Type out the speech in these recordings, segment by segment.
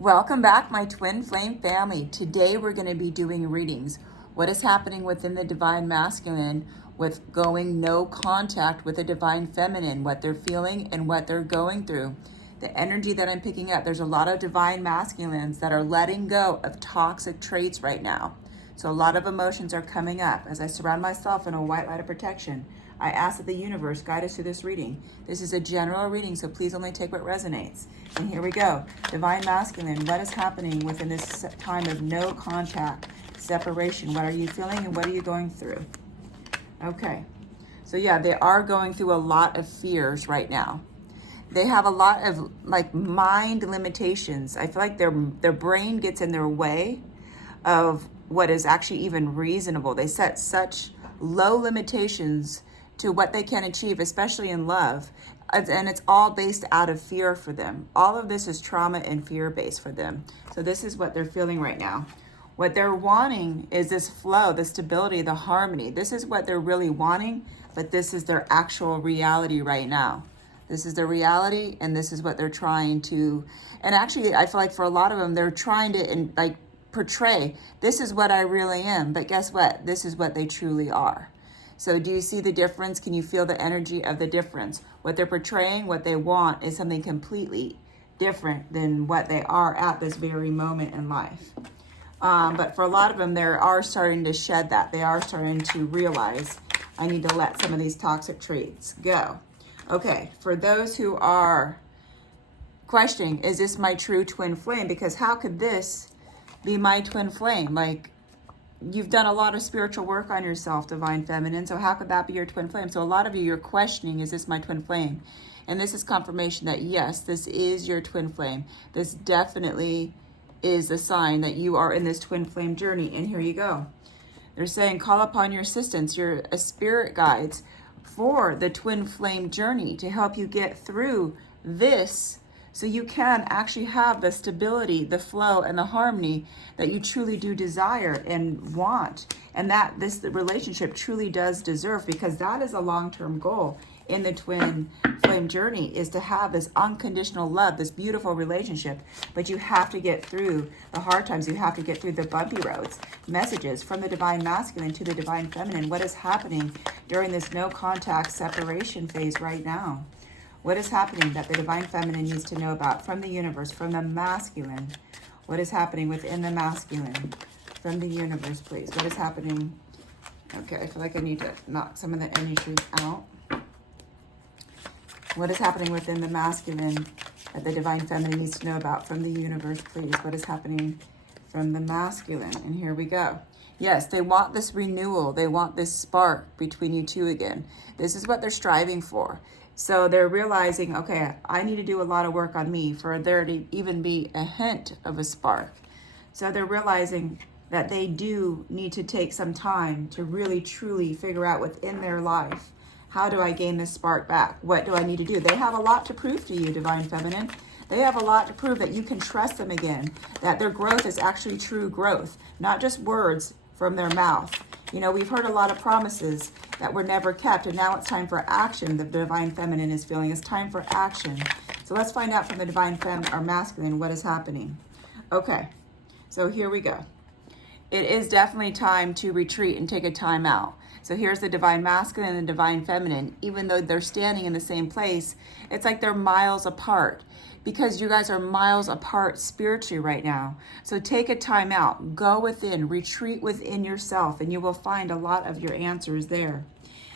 Welcome back, my twin flame family. Today we're going to be doing readings. What is happening within the divine masculine with going no contact with the divine feminine, what they're feeling and what they're going through. The energy that I'm picking up, there's a lot of divine masculines that are letting go of toxic traits right now. So a lot of emotions are coming up. As I surround myself in a white light of protection, I ask that the universe guide us through this reading. This is a general reading, so please only take what resonates. And here we go. Divine masculine, what is happening within this time of no contact, separation? What are you feeling and what are you going through? Okay. So yeah, they are going through a lot of fears right now. They have a lot of like mind limitations. I feel like their brain gets in their way of what is actually even reasonable. They set such low limitations to what they can achieve, especially in love. And it's all based out of fear for them. All of this is trauma and fear based for them. So this is what they're feeling right now. What they're wanting is this flow, the stability, the harmony. This is what they're really wanting, but this is their actual reality right now. This is their reality, and this is what they're trying to, and actually I feel like for a lot of them, they're trying to portray, this is what I really am, but guess what? This is what they truly are. So do you see the difference? Can you feel the energy of the difference? What they're portraying, what they want is something completely different than what they are at this very moment in life. But for a lot of them, they are starting to shed that. They are starting to realize, I need to let some of these toxic traits go. Okay, for those who are questioning, is this my true twin flame? Because how could this be my twin flame? Like, you've done a lot of spiritual work on yourself, divine feminine, so how could that be your twin flame? So a lot of you, you're questioning, is this my twin flame? And this is confirmation that yes, this is your twin flame. This definitely is a sign that you are in this twin flame journey. And here you go. They're saying, call upon your assistance, your spirit guides for the twin flame journey to help you get through this, so you can actually have the stability, the flow, and the harmony that you truly do desire and want, and that this relationship truly does deserve, because that is a long-term goal in the twin flame journey, is to have this unconditional love, this beautiful relationship. But you have to get through the hard times. You have to get through the bumpy roads. Messages from the divine masculine to the divine feminine. What is happening during this no contact separation phase right now? What is happening that the divine feminine needs to know about from the universe, from the masculine? What is happening within the masculine from the universe, please? What is happening? Okay, I feel like I need to knock some of the energy out. What is happening within the masculine that the divine feminine needs to know about from the universe, please? What is happening from the masculine? And here we go. Yes, they want this renewal. They want this spark between you two again. This is what they're striving for. So they're realizing, okay, I need to do a lot of work on me for there to even be a hint of a spark. So they're realizing that they do need to take some time to really, truly figure out within their life, how do I gain this spark back? What do I need to do? They have a lot to prove to you, divine feminine. They have a lot to prove that you can trust them again, that their growth is actually true growth, not just words from their mouth. You know, we've heard a lot of promises that were never kept, and now it's time for action. The divine feminine is feeling it's time for action. So let's find out from the divine feminine or masculine what is happening. Okay, so here we go. It is definitely time to retreat and take a time out. So here's the divine masculine and the divine feminine. Even though they're standing in the same place, it's like they're miles apart, because you guys are miles apart spiritually right now. So take a time out, go within, retreat within yourself, and you will find a lot of your answers there.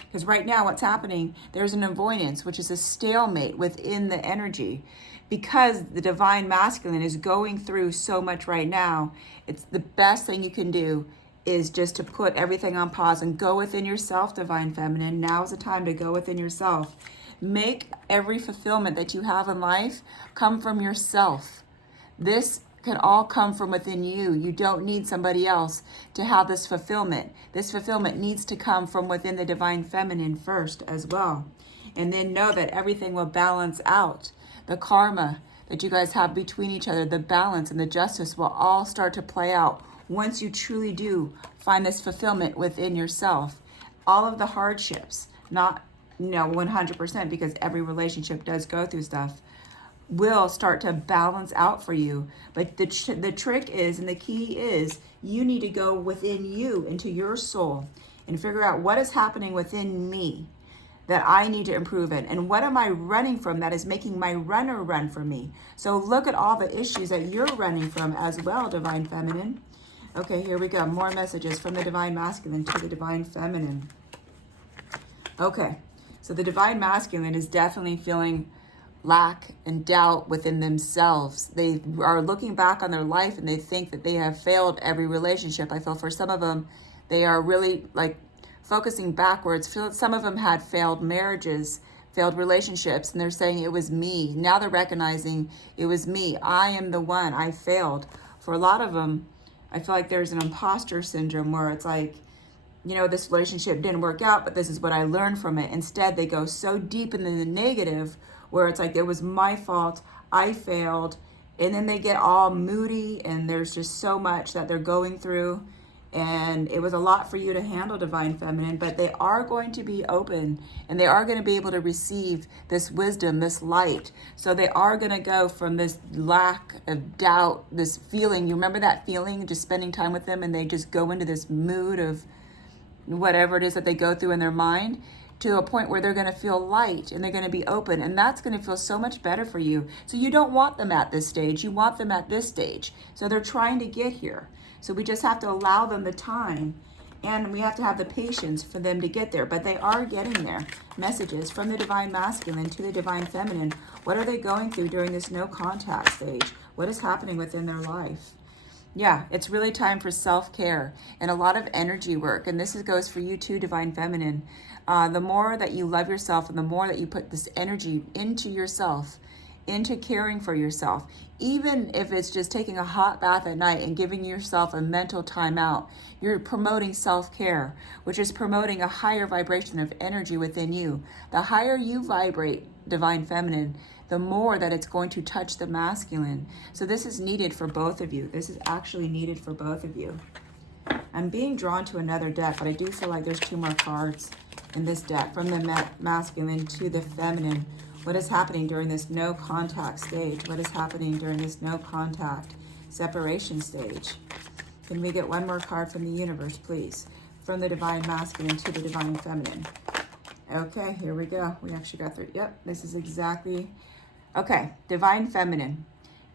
Because right now what's happening, there's an avoidance, which is a stalemate within the energy. Because the divine masculine is going through so much right now, it's the best thing you can do is just to put everything on pause and go within yourself, divine feminine. Now is the time to go within yourself. Make every fulfillment that you have in life come from yourself. This can all come from within you. You don't need somebody else to have this fulfillment. This fulfillment needs to come from within the divine feminine first as well. And then know that everything will balance out. The karma that you guys have between each other, the balance and the justice will all start to play out once you truly do find this fulfillment within yourself. All of the hardships, not 100%, because every relationship does go through stuff, will start to balance out for you. But the trick is, and the key is, you need to go within you, into your soul, and figure out what is happening within me that I need to improve in, and what am I running from that is making my runner run from me. So look at all the issues that you're running from as well, Divine Feminine. Okay, here we go. More messages from the Divine Masculine to the Divine Feminine. Okay, so the Divine Masculine is definitely feeling lack and doubt within themselves. They are looking back on their life and they think that they have failed every relationship. I feel for some of them, they are really like focusing backwards. Some of them had failed marriages, failed relationships, and they're saying it was me. Now they're recognizing it was me. I am the one. I failed. For a lot of them, I feel like there's an imposter syndrome where it's like, you know, this relationship didn't work out, but this is what I learned from it. Instead, they go so deep into the negative where it's like, it was my fault, I failed. And then they get all moody and there's just so much that they're going through. And it was a lot for you to handle, Divine Feminine, but they are going to be open and they are going to be able to receive this wisdom, this light. So they are going to go from this lack of doubt, this feeling. You remember that feeling, just spending time with them and they just go into this mood of whatever it is that they go through in their mind, to a point where they're going to feel light and they're going to be open, and that's going to feel so much better for you. So you don't want them at this stage, you want them at this stage. So they're trying to get here. So we just have to allow them the time and we have to have the patience for them to get there, but they are getting there. Messages from the Divine Masculine to the Divine Feminine. What are they going through during this no contact stage? What is happening within their life? Yeah, it's really time for self-care and a lot of energy work. And this goes for you too, Divine Feminine. The more that you love yourself and the more that you put this energy into yourself, into caring for yourself, even if it's just taking a hot bath at night and giving yourself a mental timeout, you're promoting self-care, which is promoting a higher vibration of energy within you. The higher you vibrate, Divine Feminine, the more that it's going to touch the masculine. So this is needed for both of you. This is actually needed for both of you. I'm being drawn to another deck, but I do feel like there's 2 more cards in this deck from the masculine to the feminine. What is happening during this no contact stage? What is happening during this no contact separation stage? Can we get 1 more card from the universe, please? From the Divine Masculine to the Divine Feminine. Okay, here we go. We actually got through. Yep, this is exactly... Okay, Divine Feminine.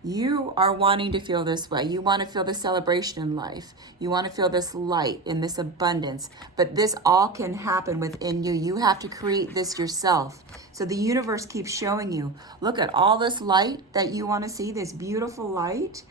You are wanting to feel this way. You want to feel the celebration in life. You want to feel this light and this abundance. But this all can happen within you. You have to create this yourself. So the universe keeps showing you, look at all this light that you want to see, this beautiful light.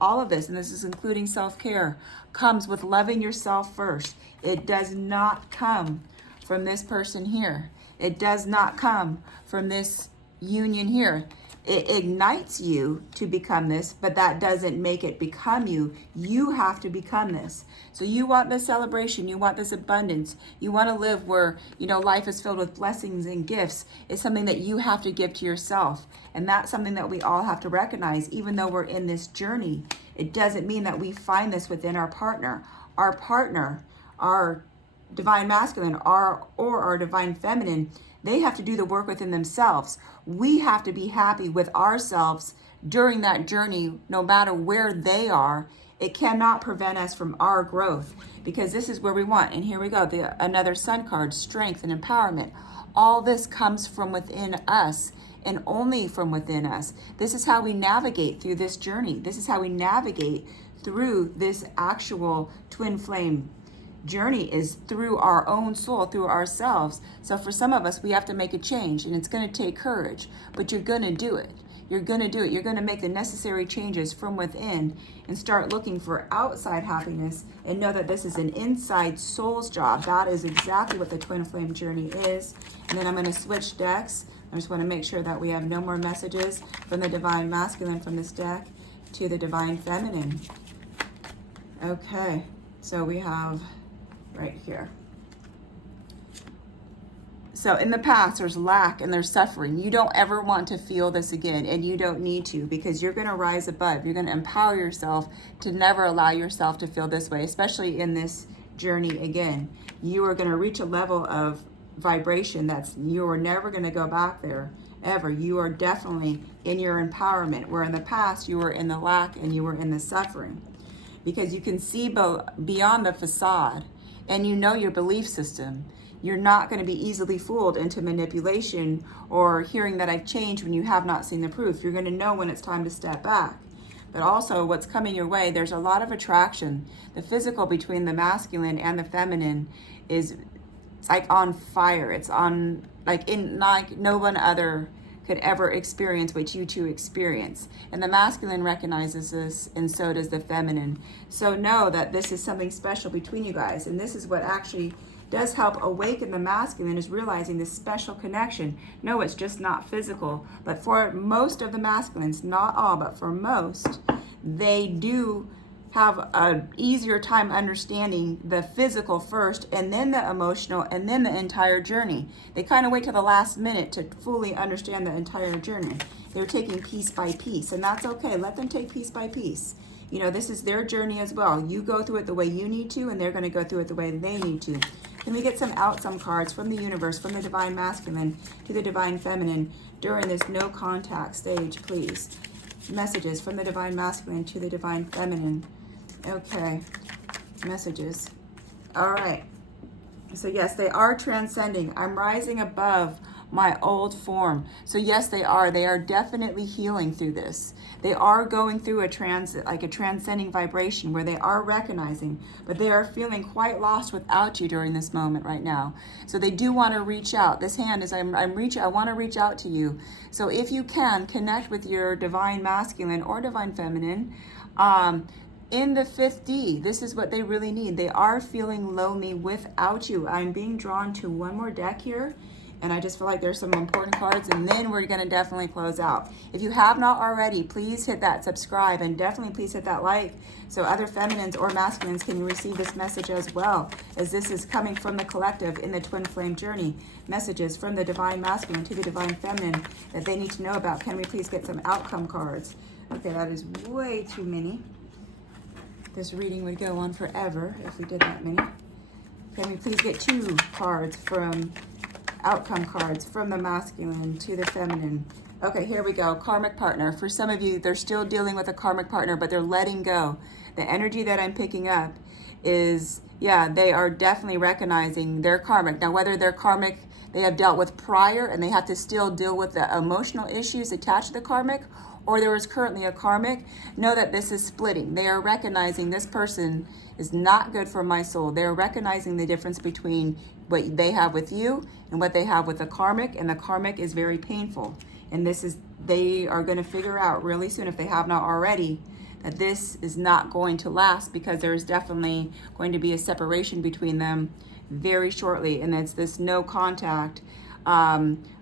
All of this, and this is including self-care, comes with loving yourself first. It does not come from this person here. It does not come from this union here. It ignites you to become this, but that doesn't make it become you. You have to become this. So you want this celebration, you want this abundance, you want to live where, you know, life is filled with blessings and gifts. It's something that you have to give to yourself. And that's something that we all have to recognize. Even though we're in this journey, it doesn't mean that we find this within our partner. Our partner, our Divine Masculine, or our Divine Feminine, they have to do the work within themselves. We have to be happy with ourselves during that journey, no matter where they are. It cannot prevent us from our growth, because this is where we want. And here we go, another Sun card, strength and empowerment. All this comes from within us and only from within us. This is how we navigate through this journey. This is how we navigate through this actual twin flame journey, is through our own soul, through ourselves. So for some of us, we have to make a change, and it's going to take courage, but you're going to do it. You're going to do it. You're going to make the necessary changes from within and start looking for outside happiness, and know that this is an inside soul's job. That is exactly what the twin flame journey is. And then I'm going to switch decks. I just want to make sure that we have no more messages from the Divine Masculine from this deck to the Divine Feminine. Okay, so we have right here. So in the past, there's lack and there's suffering. You don't ever want to feel this again, and you don't need to, because you're going to rise above. You're going to empower yourself to never allow yourself to feel this way, especially in this journey again. You are going to reach a level of vibration that's, you're never going to go back there. ever. You are definitely in your empowerment, where in the past you were in the lack and you were in the suffering. Because you can see beyond the facade, and you know your belief system. You're not going to be easily fooled into manipulation or hearing that I've changed when you have not seen the proof. You're going to know when it's time to step back. But also what's coming your way, there's a lot of attraction. The physical between the masculine and the feminine is, it's like on fire. It's on like no one other could ever experience what you two experience. And the masculine recognizes this, and so does the feminine. So know that this is something special between you guys. And this is what actually does help awaken the masculine, is realizing this special connection. No, it's just not physical. But for most of the masculines, not all, but for most, they do have an easier time understanding the physical first, and then the emotional, and then the entire journey. They kind of wait till the last minute to fully understand the entire journey. They're taking piece by piece, and that's okay. Let them take piece by piece. You know, this is their journey as well. You go through it the way you need to, and they're going to go through it the way they need to. Can we get some outcome cards from the universe, from the divine masculine to the divine feminine during this no contact stage, please? Messages from the divine masculine to the divine feminine. Okay, messages. All right. So yes, they are transcending. I'm rising above my old form. So yes, they are. They are definitely healing through this. They are going through a transcending vibration where they are recognizing, but they are feeling quite lost without you during this moment right now. So they do want to reach out. This hand is, I want to reach out to you. So if you can, connect with your divine masculine or divine feminine. In the 5th D, this is what they really need. They are feeling lonely without you. I'm being drawn to one more deck here, and I just feel like there's some important cards, and then we're going to definitely close out. If you have not already, please hit that subscribe, and definitely please hit that like so other feminines or masculines can receive this message as well, as this is coming from the collective in the twin flame journey. Messages from the divine masculine to the divine feminine that they need to know about. Can we please get some outcome cards? Okay, that is way too many. This reading would go on forever if we did that many. Can we please get 2 cards from outcome cards from the masculine to the feminine? Okay, here we go. Karmic partner. For some of you, they're still dealing with a karmic partner, but they're letting go. The energy that I'm picking up is, yeah, they are definitely recognizing their karmic. Now, whether they're karmic they have dealt with prior and they have to still deal with the emotional issues attached to the karmic, or there is currently a karmic, know that this is splitting. They are recognizing this person is not good for my soul. They are recognizing the difference between what they have with you and what they have with the karmic, and the karmic is very painful. And this is, they are going to figure out really soon, if they have not already, that this is not going to last, because there is definitely going to be a separation between them very shortly, and it's this no contact.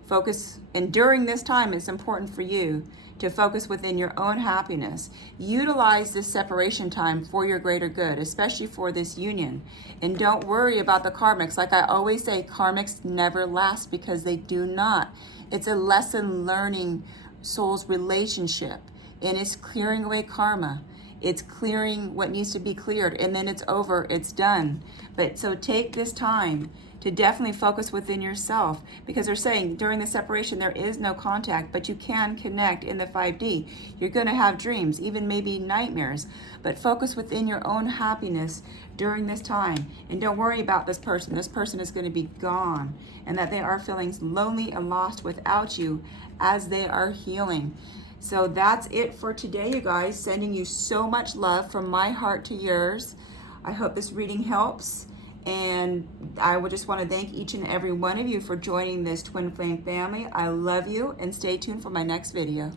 Focus, and during this time, it's important for you to focus within your own happiness. Utilize this separation time for your greater good, especially for this union. And don't worry about the karmics. Like I always say, karmics never last, because they do not. It's a lesson learning soul's relationship, and it's clearing away karma. It's clearing what needs to be cleared, and then it's over, it's done. But so take this time to definitely focus within yourself, because they're saying during the separation there is no contact, but you can connect in the 5D. You're going to have dreams, even maybe nightmares, but focus within your own happiness during this time, and don't worry about this person. This person is going to be gone, and that they are feeling lonely and lost without you as they are healing. So that's it for today, you guys. Sending you so much love from my heart to yours. I hope this reading helps. And I would just want to thank each and every one of you for joining this Twin Flame family. I love you, and stay tuned for my next video.